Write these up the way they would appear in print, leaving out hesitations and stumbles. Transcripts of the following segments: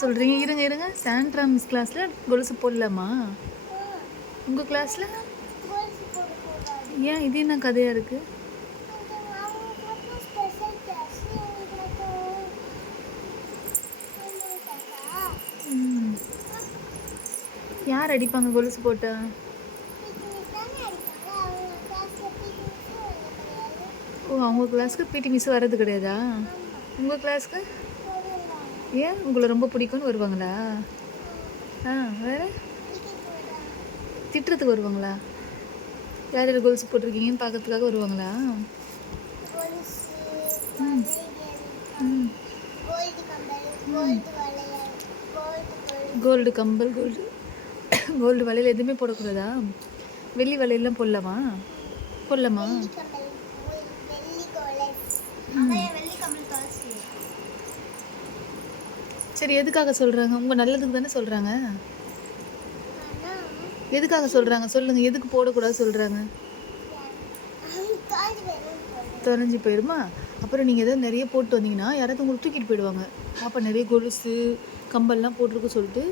சொல்கிறீங்க? இருங்க இருங்க. சாண்ட்ரா மிஸ் கிளாஸில் கொலுசு போடலாமா? உங்கள் கிளாஸில் ஏன்? இது என்ன கதையாக இருக்குது? யார் அடிப்பாங்க கொலுசு போட்டா? ஓ, அவங்க கிளாஸ்க்கு பிடி மிஸ் வர்றது கிடையாதா? உங்கள் கிளாஸ்க்கு ஏன்? உங்களை ரொம்ப பிடிக்கும்னு வருவாங்களா? வேறு திட்டுறதுக்கு வருவாங்களா? யார் யார் கொலுசு போட்டிருக்கீங்கன்னு பார்க்கறதுக்காக வருவாங்களா? கோல்டு கம்பல், கோல்டு வளையல் எதுவுமே போடக்கூடாதா? வெள்ளி வளையல்லாம் போடலாமா? போடலாமா? சரி, எதுக்காக சொல்கிறாங்க? உங்கள் நல்லதுக்கு தானே சொல்கிறாங்க. எதுக்காக சொல்கிறாங்க சொல்லுங்கள். எதுக்கு போடக்கூடாது சொல்கிறாங்க? தொலைஞ்சி போயிடுமா? அப்புறம் நீங்கள் எதாவது நிறைய போட்டு வந்தீங்கன்னா யாராவது உங்களுக்கு தூக்கிட்டு போயிடுவாங்க. பாப்பா நிறைய கொலுசு கம்பல்லாம் போட்டிருக்கு சொல்லிட்டு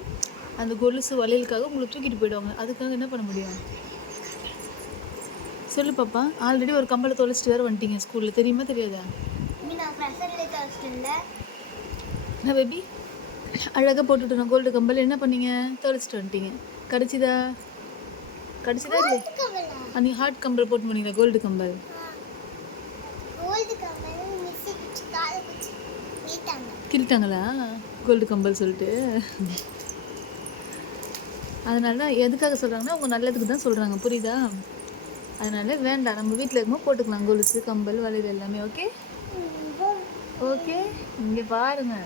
அந்த கொலுசு வளையலுக்காக உங்களை தூக்கிட்டு போயிடுவாங்க. அதுக்காக என்ன பண்ண முடியும்? சொல்லு பாப்பா. ஆல்ரெடி ஒரு கம்பலை தொலைச்சிட்டு வேறு வந்துட்டீங்க ஸ்கூலில், தெரியுமா தெரியாதா? என்ன பேபி அழகாக போட்டுட்டு நான் கோல்டு கம்பல் என்ன பண்ணீங்க? தொலைச்சிட்டு வந்துட்டீங்க. கடிச்சிதா இல்லை? நீங்கள் ஹார்ட் கம்பல் போட்டு போனீங்களா? கோல்டு கம்பல் கிழிட்டாங்களா? கோல்டு கம்பல் சொல்லிட்டு. அதனால தான் எதுக்காக சொல்கிறாங்கன்னா உங்கள் நல்லதுக்கு தான் சொல்கிறாங்க, புரியுதா? அதனால வேண்டாம், நம்ம வீட்டில் இருக்கும்போது போட்டுக்கலாம் கொலுசு கம்பல் வளையல் எல்லாமே. Okay okay. இங்கே பாருங்க,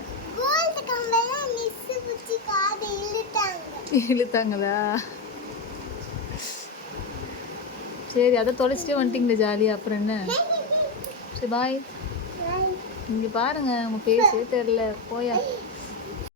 இழுத்தாங்களா? சரி, அதை தொலைச்சிட்டே வந்துட்டீங்களே ஜாலியாக, அப்புறம் என்ன? சரி பாய். இங்கே பாருங்க, உங்கள் பேசவே தெரில, போயா.